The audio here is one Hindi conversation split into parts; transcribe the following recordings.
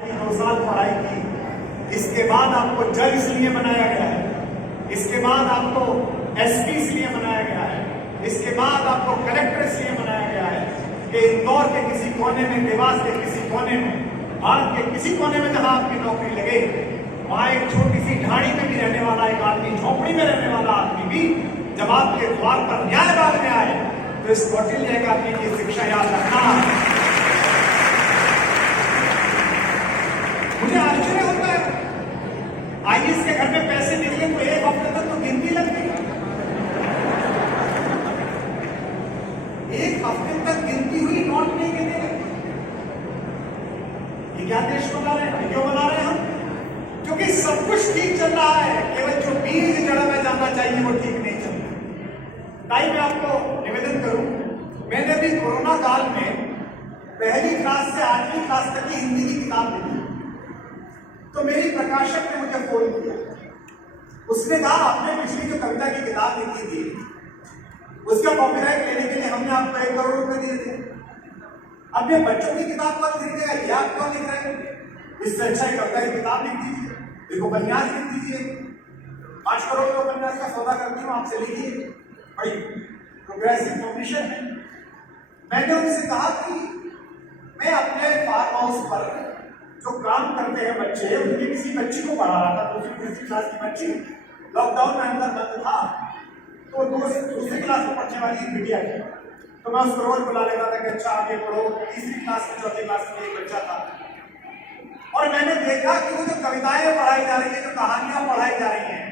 2 साल पढ़ाई की, इसके बाद आपको जज इसलिए बनाया गया है, इसके बाद आपको एसपी इसलिए बनाया गया है, इसके बाद आपको कलेक्टर इसलिए बनाया गया है कि इंदौर के किसी कोने में, देवास के किसी कोने में, भारत के किसी कोने में जहां आपकी नौकरी लगे, वहां एक छोटी सी ढाणी में भी रहने वाला एक आदमी, झोपड़ी में रहने वाला आदमी भी जब आपके द्वार पर न्याय मांगने आए तो इस कौटिल्य एकादमी की शिक्षा याद रखना। मुझे आश्चर्य होता है, आईएएस के घर में पैसे निकले तो 1 हफ्ते तक तो गिनती लग गई, 1 हफ्ते तक गिनती हुई, नोट नहीं गिने। ये क्या देश बना रहे हैं? क्यों बना रहे हैं हम? क्योंकि सब कुछ ठीक चल रहा है, केवल जो बीज जड़ में जाना चाहिए वो ठीक नहीं चल रहा। ताई मैं आपको निवेदन करूं, मैंने भी कोरोना काल में 1ली क्लास से 8वीं क्लास तक की हिंदी की किताब लिखी, तो मेरी प्रकाशक ने मुझे फोन किया, उसने कहा आपने पिछली जो कविता की किताब लिखी थी उसका कॉपीराइट लेने के लिए हमने आपको 1 करोड़ रुपए दिए थे, अब ये बच्चों की किताब कौन लिख देगा, ये आप क्यों लिख रहे हैं? इससे अच्छा कविता की किताब लिख दीजिए, देखो उपन्यास लिख दीजिए, 5 करोड़ के उपन्यास का सौदा करती हूँ, आपसे लिखिए, बड़ी प्रोग्रेसिव पब्लिशर है। मैंने उनसे कहा कि मैं अपने फार्म हाउस पर जो काम करते हैं बच्चे, उनकी किसी बच्ची को पढ़ा रहा था, दूसरी क्लास की बच्ची, लॉकडाउन में अंदर बंद था, तो दूसरी क्लास में पढ़ने वाली एक बिटिया थी, तो मैं उसको रोज बुला लेता था कि अच्छा आप ये पढ़ो। 3री क्लास में, 4थी क्लास में एक बच्चा था, और मैंने देखा कि वो जो कविताएं पढ़ाई जा रही है, जो कहानियां पढ़ाई जा रही हैं,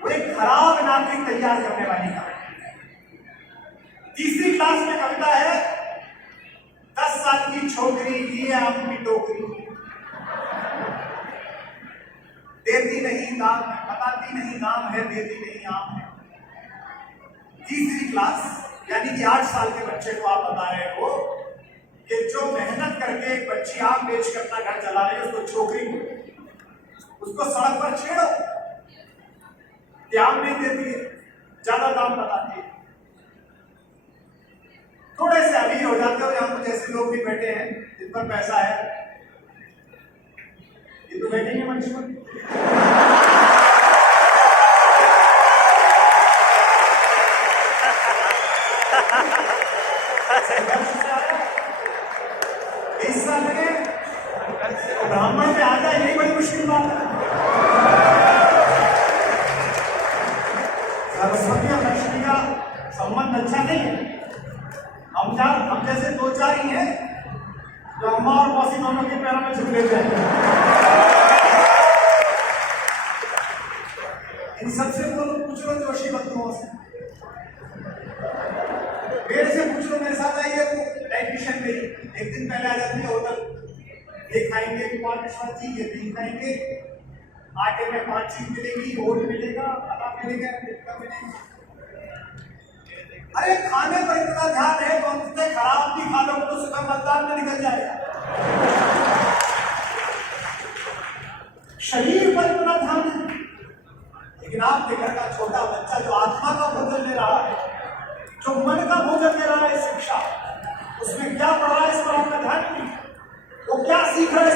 वो एक खराब नागरिक तैयार करने वाली कहानी। 3री क्लास में कविता है, 10 साल की छोकरी लिए आम की टोकरी, देती नहीं नाम है, बताती नहीं नाम है, देती नहीं आम है। 3री क्लास यानी कि 8 साल के बच्चे को आप बता रहे हो कि जो मेहनत करके एक बच्ची आम बेच कर अपना घर चला रही है, उसको छोकरी को, उसको सड़क पर छेड़ो कि आम नहीं देती है, ज्यादा दाम बताती है, थोड़े से अमीर हो जाते हो। यहाँ कुछ ऐसे लोग भी बैठे हैं जिन पर पैसा है, ये तो बैठेंगे मंच पर, हिस्सा लगे ब्राह्मण पे आ जाए, यही बड़ी मुश्किल बात है। सरस्वती और लक्ष्मी का संबंध अच्छा नहीं है। हम जैसे 2-4 ही हैं जो अम्मा और मौसी दोनों के पैरों में छुप लेते हैं। इन सबसे बोलो, पूछ लो जोशी बंधुओं से, मेरे से पूछ लो, मेरे साथ आइए, वो डाइटिशियन मेरी एक दिन पहले आ जाती है होटल, ये खाएंगे जी, ये नहीं खाएंगे, आटे में 5 चीज मिलेगी, ओट मिलेगा, आटा मिलेगा, टिक्का मिलेगा। अरे खाने पर इतना ध्यान है, तो कितने खराब भी खा लो तो सुबह मतदान में निकल जाएगा। शरीर पर इतना ध्यान है, लेकिन आपके घर का छोटा बच्चा जो आत्मा का भोजन ले रहा है, जो मन का भोजन ले रहा है शिक्षा, उसमें क्या पढ़ रहा है इस पर आपका ध्यान नहीं, वो क्या सीख रहा है।